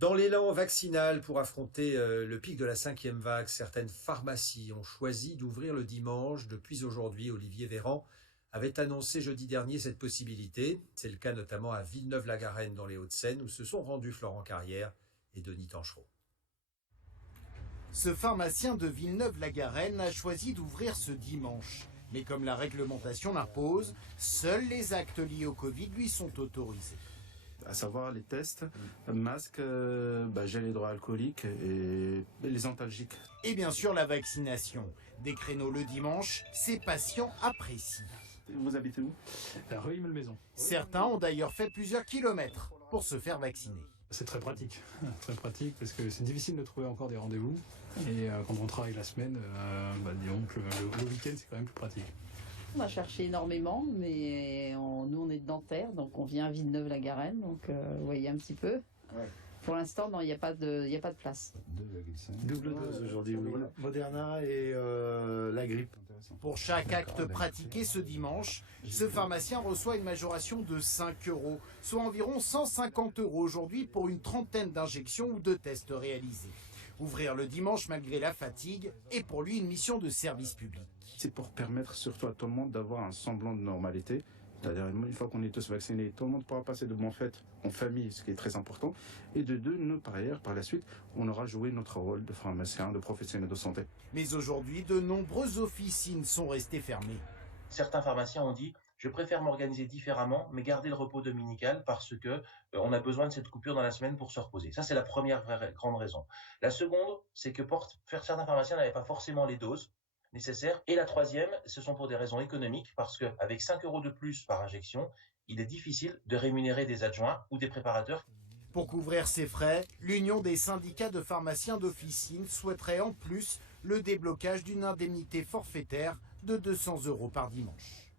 Dans l'élan vaccinal pour affronter le pic de la 5e vague, certaines pharmacies ont choisi d'ouvrir le dimanche. Depuis aujourd'hui, Olivier Véran avait annoncé jeudi dernier cette possibilité. C'est le cas notamment à Villeneuve-la-Garenne dans les Hauts-de-Seine où se sont rendus Florent Carrière et Denis Tanchereau. Ce pharmacien de Villeneuve-la-Garenne a choisi d'ouvrir ce dimanche. Mais comme la réglementation l'impose, seuls les actes liés au Covid lui sont autorisés. À savoir les tests, masques, gel hydroalcoolique et les antalgiques. Et bien sûr la vaccination. Des créneaux le dimanche, ces patients apprécient. Vous habitez où? La rue Malmaison. Certains ont d'ailleurs fait plusieurs kilomètres pour se faire vacciner. C'est très pratique parce que c'est difficile de trouver encore des rendez-vous. Et quand on travaille la semaine, disons que le week-end c'est quand même plus pratique. On a cherché énormément, mais nous on est de Nanterre, donc on vient à Villeneuve-la-Garenne, donc vous voyez un petit peu. Ouais. Pour l'instant, non, il n'y a pas de place. 2,5. Double dose aujourd'hui, oui. Moderna et la grippe. Pour chaque acte pratiqué ce dimanche, ce pharmacien reçoit une majoration de 5 €, soit environ 150 € aujourd'hui pour une trentaine d'injections ou de tests réalisés. Ouvrir le dimanche malgré la fatigue est pour lui une mission de service public. C'est pour permettre surtout à tout le monde d'avoir un semblant de normalité. C'est-à-dire une fois qu'on est tous vaccinés, tout le monde pourra passer de bonnes fêtes en famille, ce qui est très important. Et de deux, nous, par ailleurs, par la suite, on aura joué notre rôle de pharmacien, de professionnel de santé. Mais aujourd'hui, de nombreuses officines sont restées fermées. Certains pharmaciens ont dit « je préfère m'organiser différemment, mais garder le repos dominical parce que on a besoin de cette coupure dans la semaine pour se reposer ». Ça, c'est la première grande raison. La seconde, c'est que certains pharmaciens n'avaient pas forcément les doses nécessaires. Et la troisième, ce sont pour des raisons économiques, parce qu'avec 5 € de plus par injection, il est difficile de rémunérer des adjoints ou des préparateurs. Pour couvrir ces frais, l'Union des syndicats de pharmaciens d'officine souhaiterait en plus le déblocage d'une indemnité forfaitaire de 200 € par dimanche.